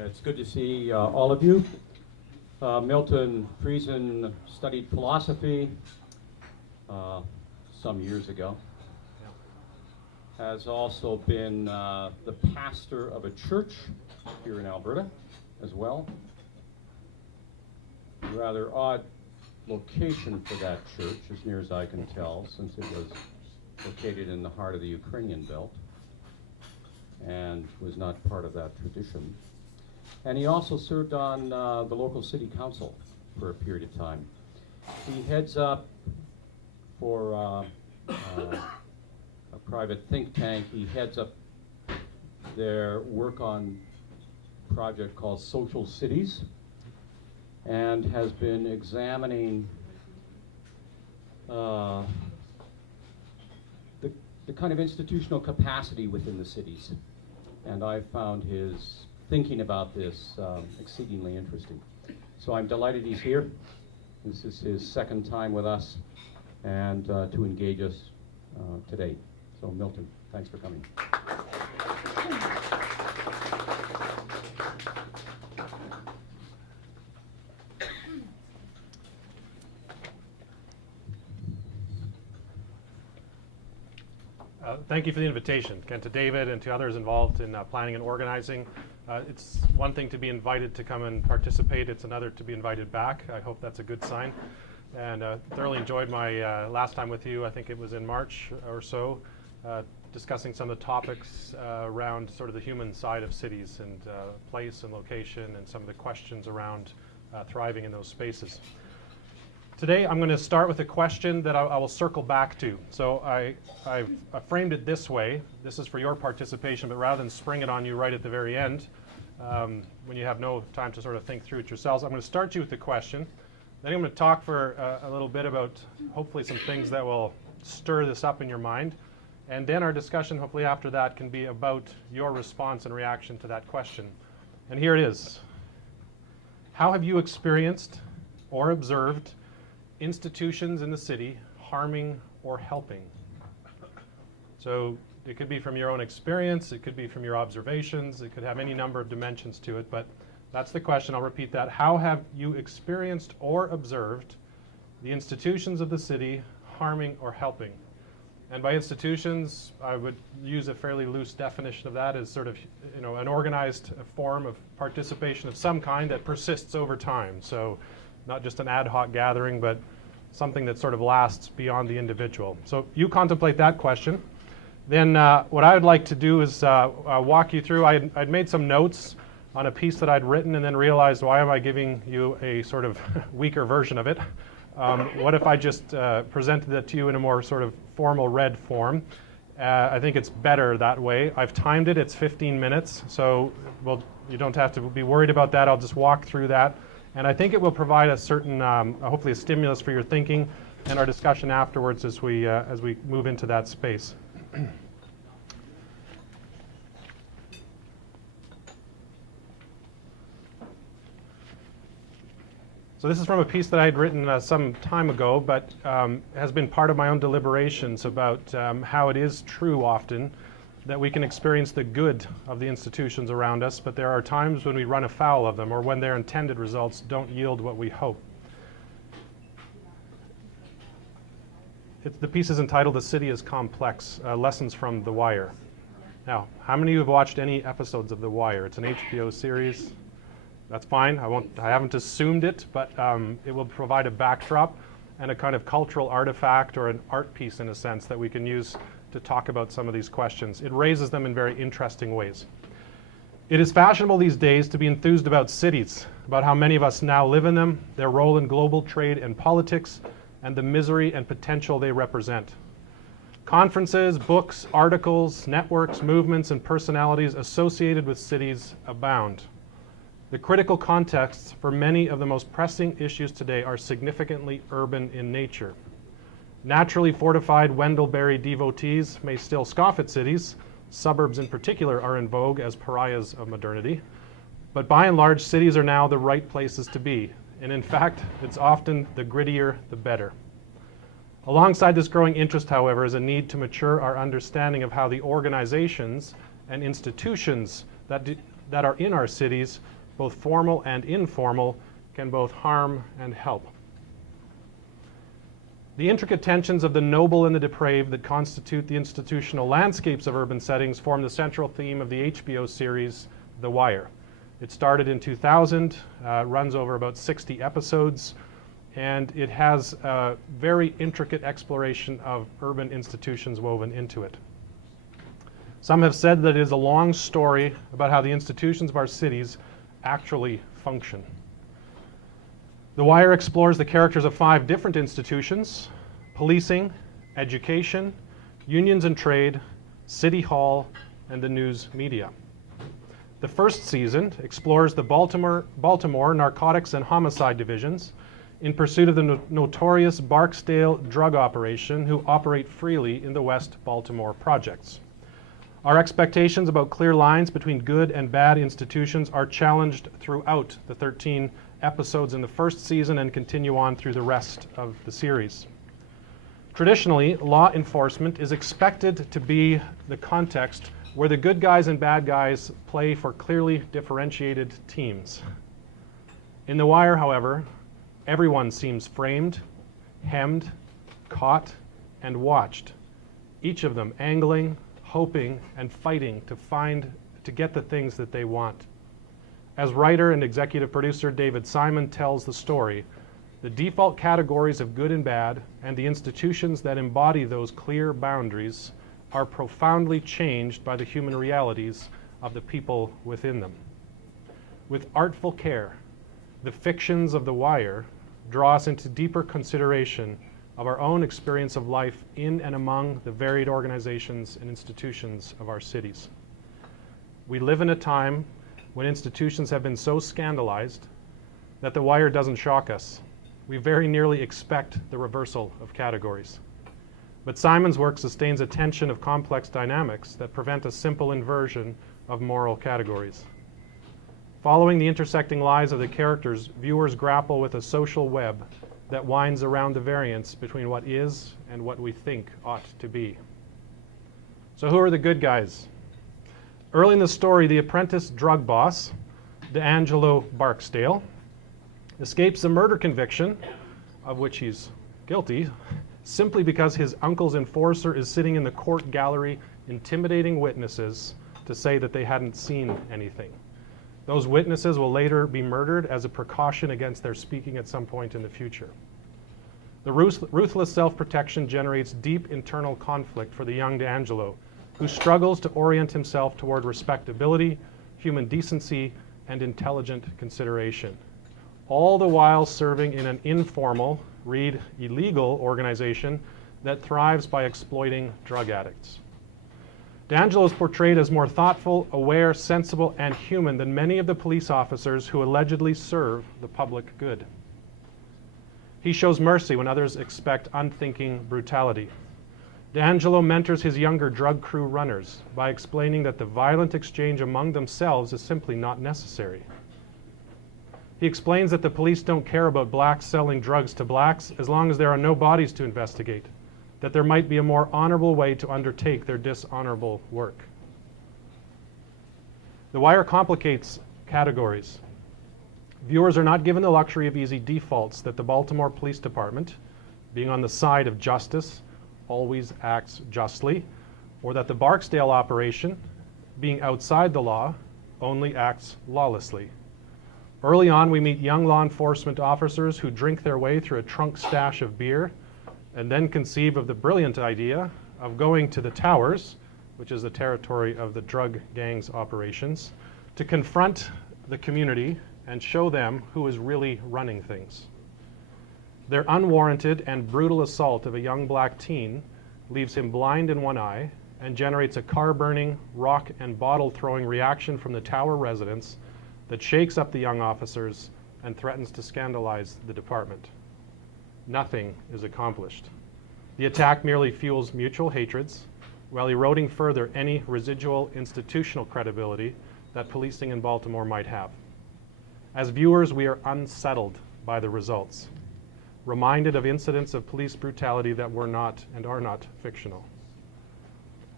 It's good to see all of you. Milton Friesen studied philosophy some years ago. Has also been the pastor of a church here in Alberta as well. Rather odd location for that church, as near as I can tell, since it was located in the heart of the Ukrainian belt and was not part of that tradition. And he also served on the local city council for a period of time. He heads up for a private think tank. He heads up their work on a project called Social Cities, and has been examining the kind of institutional capacity within the cities. And I found his thinking about this exceedingly interesting. So I'm delighted he's here. This is his second time with us and to engage us today. So Milton, thanks for coming. Thank you for the invitation, again, to David and to others involved in planning and organizing. It's one thing to be invited to come and participate. It's another to be invited back. I hope that's a good sign. And thoroughly enjoyed my last time with you. I think it was in March or so, discussing some of the topics around sort of the human side of cities and place and location and some of the questions around thriving in those spaces. Today, I'm going to start with a question that I will circle back to. So I've framed it this way. This is for your participation, but rather than spring it on you right at the very end, when you have no time to sort of think through it yourselves, I'm going to start you with the question. Then I'm going to talk for a little bit about hopefully some things that will stir this up in your mind. And then our discussion, hopefully after that, can be about your response and reaction to that question. And here it is. How have you experienced or observed institutions in the city harming or helping? So it could be from your own experience, it could be from your observations, it could have any number of dimensions to it, but that's the question. I'll repeat that. How have you experienced or observed the institutions of the city harming or helping? And by institutions, I would use a fairly loose definition of that as sort of, an organized form of participation of some kind that persists over time. So not just an ad hoc gathering, but something that sort of lasts beyond the individual. So you contemplate that question. Then what I would like to do is walk you through. I'd made some notes on a piece that I'd written and then realized, why am I giving you a sort of weaker version of it? What if I just presented it to you in a more sort of formal read form? I think it's better that way. I've timed it. It's 15 minutes. So you don't have to be worried about that. I'll just walk through that. And I think it will provide a certain, hopefully a stimulus for your thinking and our discussion afterwards as we move into that space. So this is from a piece that I had written some time ago, but has been part of my own deliberations about how it is true often that we can experience the good of the institutions around us, but there are times when we run afoul of them or when their intended results don't yield what we hope. The piece is entitled "The City is Complex, Lessons from The Wire." Now, how many of you have watched any episodes of The Wire? It's an HBO series. That's fine. I haven't assumed it, but it will provide a backdrop and a kind of cultural artifact or an art piece in a sense that we can use to talk about some of these questions. It raises them in very interesting ways. It is fashionable these days to be enthused about cities, about how many of us now live in them, their role in global trade and politics, and the misery and potential they represent. Conferences, books, articles, networks, movements, and personalities associated with cities abound. The critical contexts for many of the most pressing issues today are significantly urban in nature. Naturally fortified Wendell-Berry devotees may still scoff at cities. Suburbs in particular are in vogue as pariahs of modernity. But by and large, cities are now the right places to be. And in fact, it's often the grittier, the better. Alongside this growing interest, however, is a need to mature our understanding of how the organizations and institutions that that are in our cities, both formal and informal, can both harm and help. The intricate tensions of the noble and the depraved that constitute the institutional landscapes of urban settings form the central theme of the HBO series, The Wire. It started in 2000, runs over about 60 episodes, and it has a very intricate exploration of urban institutions woven into it. Some have said that it is a long story about how the institutions of our cities actually function. The Wire explores the characters of 5 different institutions: policing, education, unions and trade, City Hall, and the news media. The first season explores the Baltimore Narcotics and Homicide Divisions in pursuit of the notorious Barksdale drug operation, who operate freely in the West Baltimore projects. Our expectations about clear lines between good and bad institutions are challenged throughout the 13 episodes in the first season and continue on through the rest of the series. Traditionally, law enforcement is expected to be the context where the good guys and bad guys play for clearly differentiated teams. In The Wire, however, everyone seems framed, hemmed, caught, and watched, each of them angling, hoping, and fighting to get the things that they want. As writer and executive producer David Simon tells the story, the default categories of good and bad and the institutions that embody those clear boundaries are profoundly changed by the human realities of the people within them. With artful care, the fictions of The Wire draw us into deeper consideration of our own experience of life in and among the varied organizations and institutions of our cities. We live in a time when institutions have been so scandalized that The Wire doesn't shock us. We very nearly expect the reversal of categories. But Simon's work sustains a tension of complex dynamics that prevent a simple inversion of moral categories. Following the intersecting lives of the characters, viewers grapple with a social web that winds around the variance between what is and what we think ought to be. So who are the good guys? Early in the story, the apprentice drug boss, D'Angelo Barksdale, escapes a murder conviction, of which he's guilty, simply because his uncle's enforcer is sitting in the court gallery intimidating witnesses to say that they hadn't seen anything. Those witnesses will later be murdered as a precaution against their speaking at some point in the future. The ruthless self-protection generates deep internal conflict for the young D'Angelo, who struggles to orient himself toward respectability, human decency, and intelligent consideration, all the while serving in an informal, read illegal, organization that thrives by exploiting drug addicts. D'Angelo is portrayed as more thoughtful, aware, sensible, and human than many of the police officers who allegedly serve the public good. He shows mercy when others expect unthinking brutality. D'Angelo mentors his younger drug crew runners by explaining that the violent exchange among themselves is simply not necessary. He explains that the police don't care about blacks selling drugs to blacks as long as there are no bodies to investigate, that there might be a more honorable way to undertake their dishonorable work. The Wire complicates categories. Viewers are not given the luxury of easy defaults that the Baltimore Police Department, being on the side of justice, always acts justly, or that the Barksdale operation, being outside the law, only acts lawlessly. Early on, we meet young law enforcement officers who drink their way through a trunk stash of beer and then conceive of the brilliant idea of going to the towers, which is the territory of the drug gang's operations, to confront the community and show them who is really running things. Their unwarranted and brutal assault of a young black teen leaves him blind in one eye and generates a car-burning, rock and bottle-throwing reaction from the tower residents that shakes up the young officers and threatens to scandalize the department. Nothing is accomplished. The attack merely fuels mutual hatreds while eroding further any residual institutional credibility that policing in Baltimore might have. As viewers, we are unsettled by the results, reminded of incidents of police brutality that were not and are not fictional.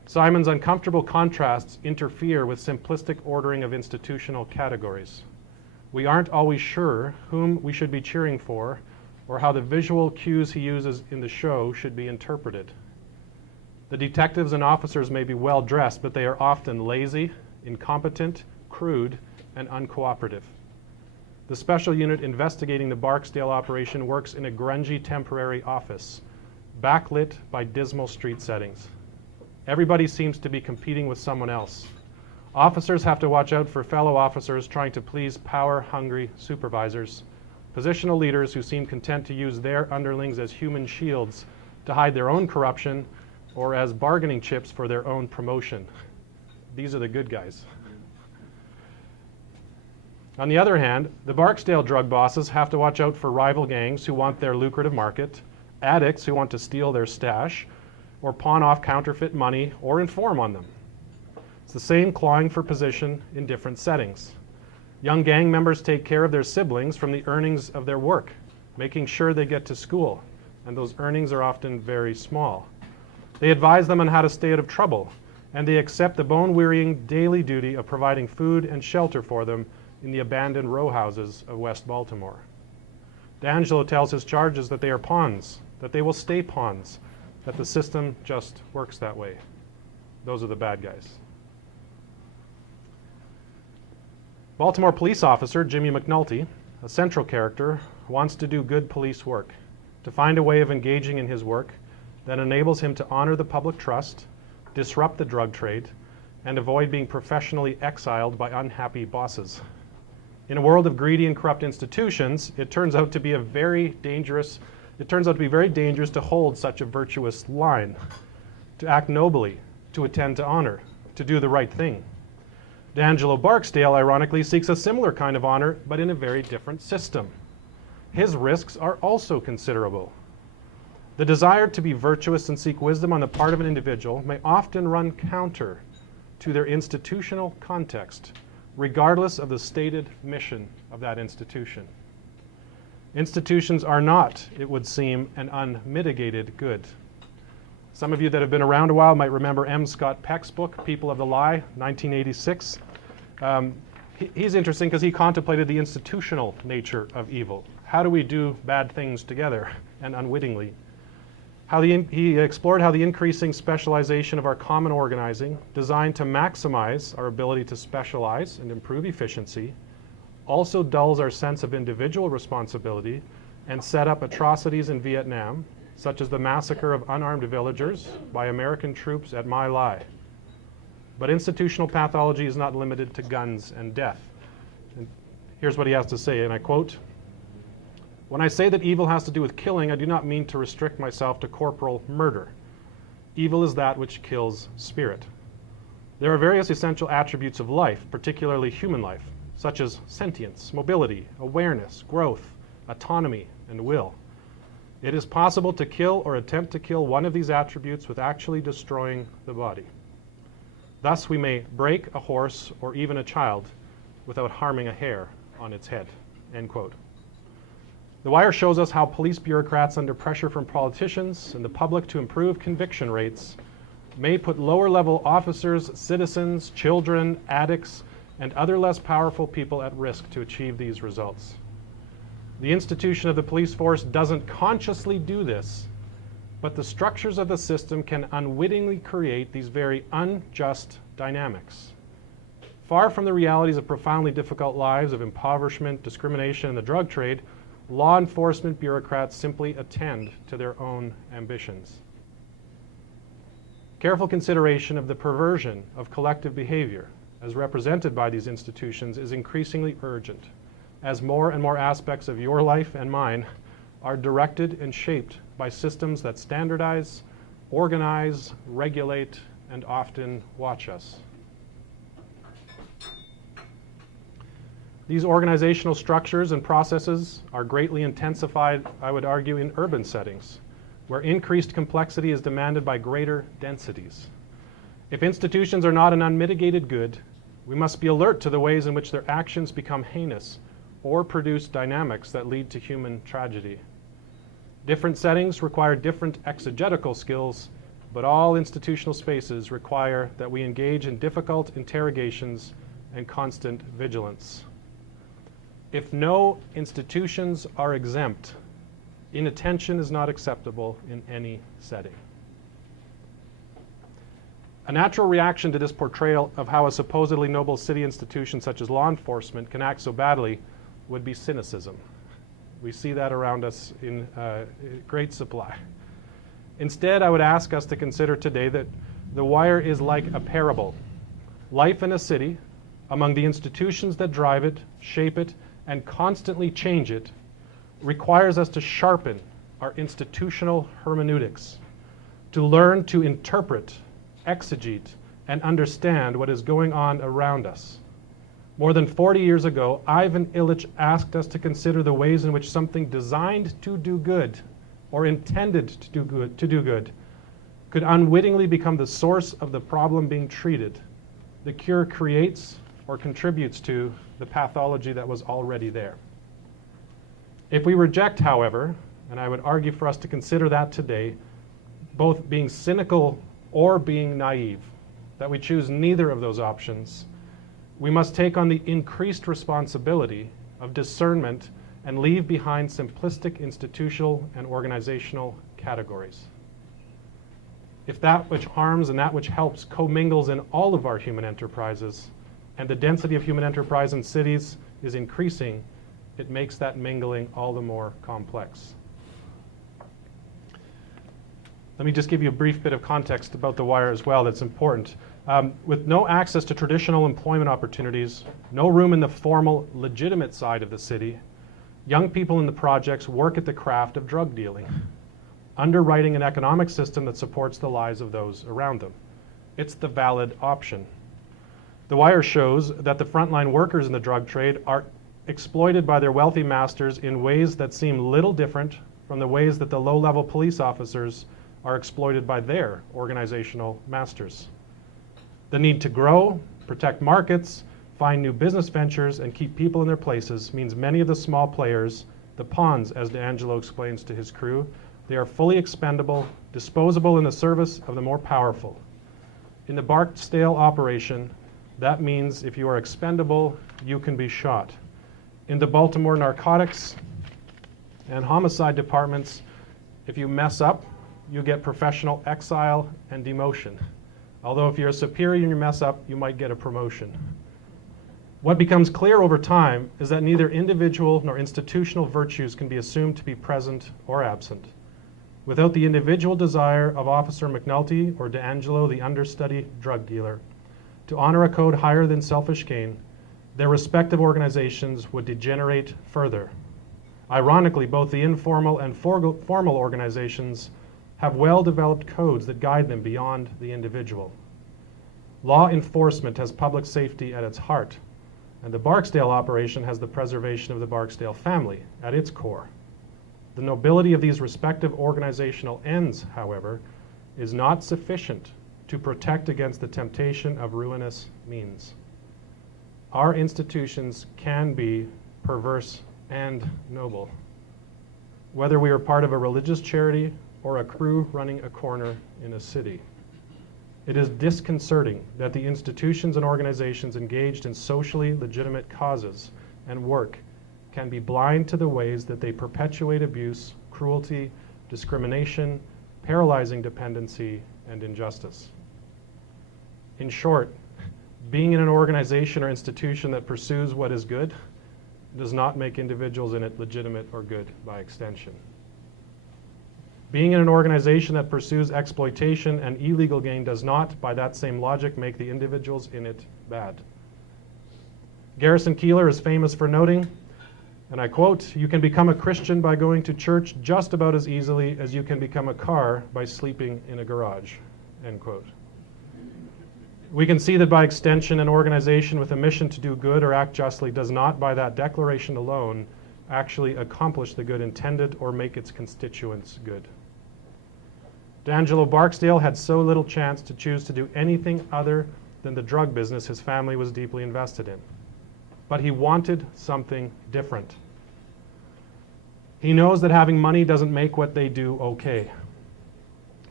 Simon's uncomfortable contrasts interfere with simplistic ordering of institutional categories. We aren't always sure whom we should be cheering for or how the visual cues he uses in the show should be interpreted. The detectives and officers may be well dressed, but they are often lazy, incompetent, crude, and uncooperative. The special unit investigating the Barksdale operation works in a grungy temporary office, backlit by dismal street settings. Everybody seems to be competing with someone else. Officers have to watch out for fellow officers trying to please power-hungry supervisors, positional leaders who seem content to use their underlings as human shields to hide their own corruption or as bargaining chips for their own promotion. These are the good guys. On the other hand, the Barksdale drug bosses have to watch out for rival gangs who want their lucrative market, addicts who want to steal their stash, or pawn off counterfeit money or inform on them. It's the same clawing for position in different settings. Young gang members take care of their siblings from the earnings of their work, making sure they get to school, and those earnings are often very small. They advise them on how to stay out of trouble, and they accept the bone-wearying daily duty of providing food and shelter for them in the abandoned row houses of West Baltimore. D'Angelo tells his charges that they are pawns, that they will stay pawns, that the system just works that way. Those are the bad guys. Baltimore police officer Jimmy McNulty, a central character, wants to do good police work, to find a way of engaging in his work that enables him to honor the public trust, disrupt the drug trade, and avoid being professionally exiled by unhappy bosses. In a world of greedy and corrupt institutions, it turns out to be very dangerous to hold such a virtuous line, to act nobly, to attend to honor, to do the right thing. D'Angelo Barksdale, ironically, seeks a similar kind of honor, but in a very different system. His risks are also considerable. The desire to be virtuous and seek wisdom on the part of an individual may often run counter to their institutional context, regardless of the stated mission of that institution. Institutions are not, it would seem, an unmitigated good. Some of you that have been around a while might remember M. Scott Peck's book, People of the Lie, 1986. He's interesting because he contemplated the institutional nature of evil. How do we do bad things together and unwittingly? He explored how the increasing specialization of our common organizing, designed to maximize our ability to specialize and improve efficiency, also dulls our sense of individual responsibility and set up atrocities in Vietnam, such as the massacre of unarmed villagers by American troops at My Lai. But institutional pathology is not limited to guns and death. And here's what he has to say, and I quote, "When I say that evil has to do with killing, I do not mean to restrict myself to corporal murder. Evil is that which kills spirit. There are various essential attributes of life, particularly human life, such as sentience, mobility, awareness, growth, autonomy, and will. It is possible to kill or attempt to kill one of these attributes with actually destroying the body. Thus, we may break a horse or even a child without harming a hair on its head." End quote. The Wire shows us how police bureaucrats, under pressure from politicians and the public to improve conviction rates, may put lower-level officers, citizens, children, addicts, and other less powerful people at risk to achieve these results. The institution of the police force doesn't consciously do this, but the structures of the system can unwittingly create these very unjust dynamics. Far from the realities of profoundly difficult lives of impoverishment, discrimination, and the drug trade, law enforcement bureaucrats simply attend to their own ambitions. Careful consideration of the perversion of collective behavior, as represented by these institutions, is increasingly urgent, as more and more aspects of your life and mine are directed and shaped by systems that standardize, organize, regulate, and often watch us. These organizational structures and processes are greatly intensified, I would argue, in urban settings, where increased complexity is demanded by greater densities. If institutions are not an unmitigated good, we must be alert to the ways in which their actions become heinous or produce dynamics that lead to human tragedy. Different settings require different exegetical skills but all institutional spaces require that we engage in difficult interrogations and constant vigilance. If no institutions are exempt, inattention is not acceptable in any setting. A natural reaction to this portrayal of how a supposedly noble city institution such as law enforcement can act so badly would be cynicism. We see that around us in great supply. Instead, I would ask us to consider today that The Wire is like a parable. Life in a city, among the institutions that drive it, shape it, and constantly change it, requires us to sharpen our institutional hermeneutics, to learn to interpret, exegete, and understand what is going on around us. More than 40 years ago, Ivan Illich asked us to consider the ways in which something designed to do good or intended to do good could unwittingly become the source of the problem being treated. The cure creates or contributes to the pathology that was already there. If we reject, however, and I would argue for us to consider that today, both being cynical or being naive, that we choose neither of those options, we must take on the increased responsibility of discernment and leave behind simplistic institutional and organizational categories. If that which harms and that which helps commingles in all of our human enterprises, and the density of human enterprise in cities is increasing, it makes that mingling all the more complex. Let me just give you a brief bit of context about The Wire as well that's important. With no access to traditional employment opportunities, no room in the formal, legitimate side of the city, young people in the projects work at the craft of drug dealing, underwriting an economic system that supports the lives of those around them. It's the valid option. The Wire shows that the frontline workers in the drug trade are exploited by their wealthy masters in ways that seem little different from the ways that the low-level police officers are exploited by their organizational masters. The need to grow, protect markets, find new business ventures, and keep people in their places means many of the small players, the pawns, as D'Angelo explains to his crew, they are fully expendable, disposable in the service of the more powerful. In the Barksdale operation, that means if you are expendable, you can be shot. In the Baltimore narcotics and homicide departments, if you mess up, you get professional exile and demotion. Although if you're a superior and you mess up, you might get a promotion. What becomes clear over time is that neither individual nor institutional virtues can be assumed to be present or absent. Without the individual desire of Officer McNulty or D'Angelo, the understudy drug dealer, to honor a code higher than selfish gain, their respective organizations would degenerate further. Ironically, both the informal and formal organizations have well-developed codes that guide them beyond the individual. Law enforcement has public safety at its heart, and the Barksdale operation has the preservation of the Barksdale family at its core. The nobility of these respective organizational ends, however, is not sufficient to protect against the temptation of ruinous means. Our institutions can be perverse and noble, whether we are part of a religious charity or a crew running a corner in a city. It is disconcerting that the institutions and organizations engaged in socially legitimate causes and work can be blind to the ways that they perpetuate abuse, cruelty, discrimination, paralyzing dependency, and injustice. In short, being in an organization or institution that pursues what is good does not make individuals in it legitimate or good by extension. Being in an organization that pursues exploitation and illegal gain does not, by that same logic, make the individuals in it bad. Garrison Keillor is famous for noting, and I quote, "You can become a Christian by going to church just about as easily as you can become a car by sleeping in a garage," end quote. We can see that by extension, an organization with a mission to do good or act justly does not, by that declaration alone, actually accomplish the good intended or make its constituents good. D'Angelo Barksdale had so little chance to choose to do anything other than the drug business his family was deeply invested in. But he wanted something different. He knows that having money doesn't make what they do okay.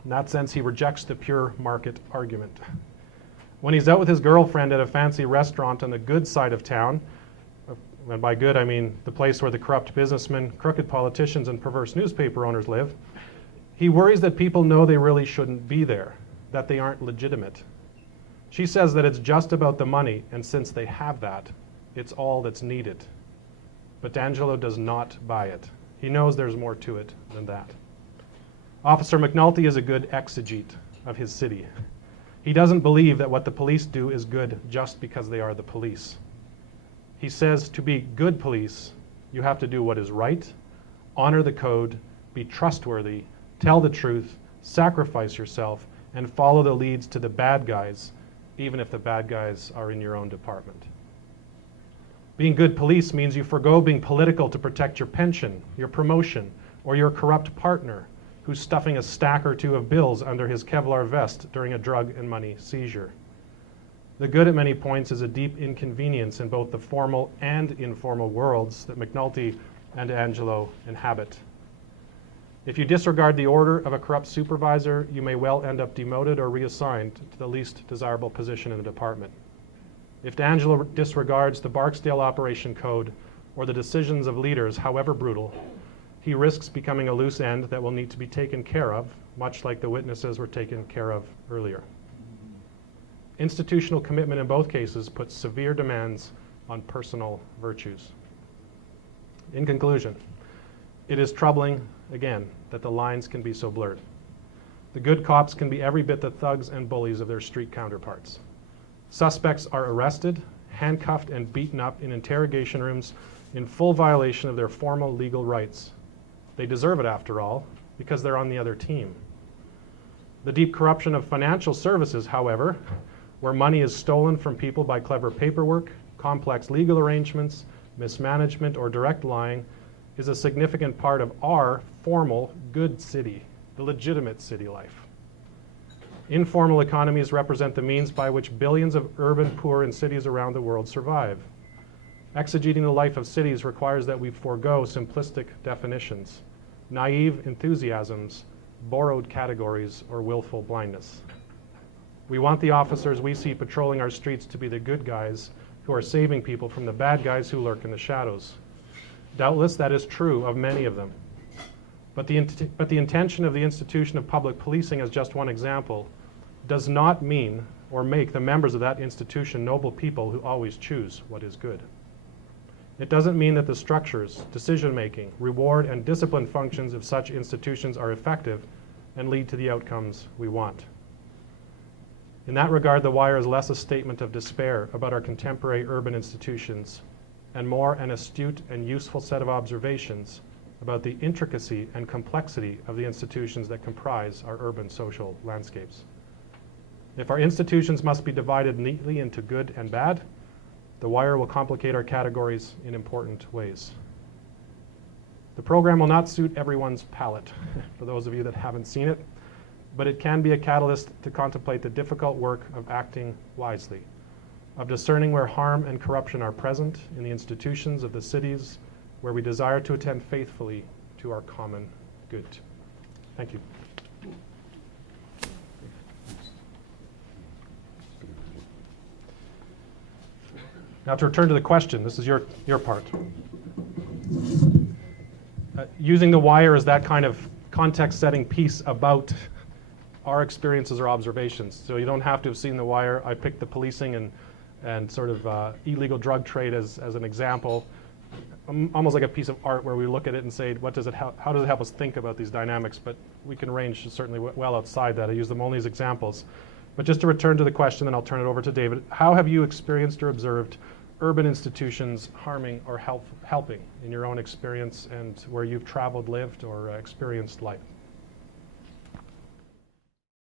In that sense, he rejects the pure market argument. When he's out with his girlfriend at a fancy restaurant on the good side of town, and by good I mean the place where the corrupt businessmen, crooked politicians, and perverse newspaper owners live, he worries that people know they really shouldn't be there, that they aren't legitimate. She says that it's just about the money, and since they have that, it's all that's needed. But D'Angelo does not buy it. He knows there's more to it than that. Officer McNulty is a good exegete of his city. He doesn't believe that what the police do is good just because they are the police. He says to be good police, you have to do what is right, honor the code, be trustworthy, tell the truth, sacrifice yourself, and follow the leads to the bad guys, even if the bad guys are in your own department. Being good police means you forego being political to protect your pension, your promotion, or your corrupt partner who's stuffing a stack or two of bills under his Kevlar vest during a drug and money seizure. The good at many points is a deep inconvenience in both the formal and informal worlds that McNulty and D'Angelo inhabit. If you disregard the order of a corrupt supervisor, you may well end up demoted or reassigned to the least desirable position in the department. If D'Angelo disregards the Barksdale Operation Code or the decisions of leaders, however brutal, he risks becoming a loose end that will need to be taken care of, much like the witnesses were taken care of earlier. Institutional commitment in both cases puts severe demands on personal virtues. In conclusion, it is troubling, again, that the lines can be so blurred. The good cops can be every bit the thugs and bullies of their street counterparts. Suspects are arrested, handcuffed, and beaten up in interrogation rooms in full violation of their formal legal rights. They deserve it, after all, because they're on the other team. The deep corruption of financial services, however, where money is stolen from people by clever paperwork, complex legal arrangements, mismanagement, or direct lying, is a significant part of our formal good city, the legitimate city life. Informal economies represent the means by which billions of urban poor in cities around the world survive. Exegeting the life of cities requires that we forego simplistic definitions, naive enthusiasms, borrowed categories, or willful blindness. We want the officers we see patrolling our streets to be the good guys who are saving people from the bad guys who lurk in the shadows. Doubtless that is true of many of them. But the intention of the institution of public policing, as just one example, does not mean or make the members of that institution noble people who always choose what is good. It doesn't mean that the structures, decision-making, reward, and discipline functions of such institutions are effective and lead to the outcomes we want. In that regard, The Wire is less a statement of despair about our contemporary urban institutions and more an astute and useful set of observations about the intricacy and complexity of the institutions that comprise our urban social landscapes. If our institutions must be divided neatly into good and bad, The Wire will complicate our categories in important ways. The program will not suit everyone's palate, for those of you that haven't seen it, but it can be a catalyst to contemplate the difficult work of acting wisely, of discerning where harm and corruption are present in the institutions of the cities where we desire to attend faithfully to our common good. Thank you. Now to return to the question, this is your part. Using The Wire as that kind of context-setting piece about our experiences or observations. So you don't have to have seen The Wire. I picked the policing and sort of illegal drug trade as an example, almost like a piece of art where we look at it and say, how does it help us think about these dynamics? But we can range certainly well outside that. I use them only as examples. But just to return to the question, then I'll turn it over to David. How have you experienced or observed urban institutions harming or helping in your own experience and where you've traveled, lived, or experienced life?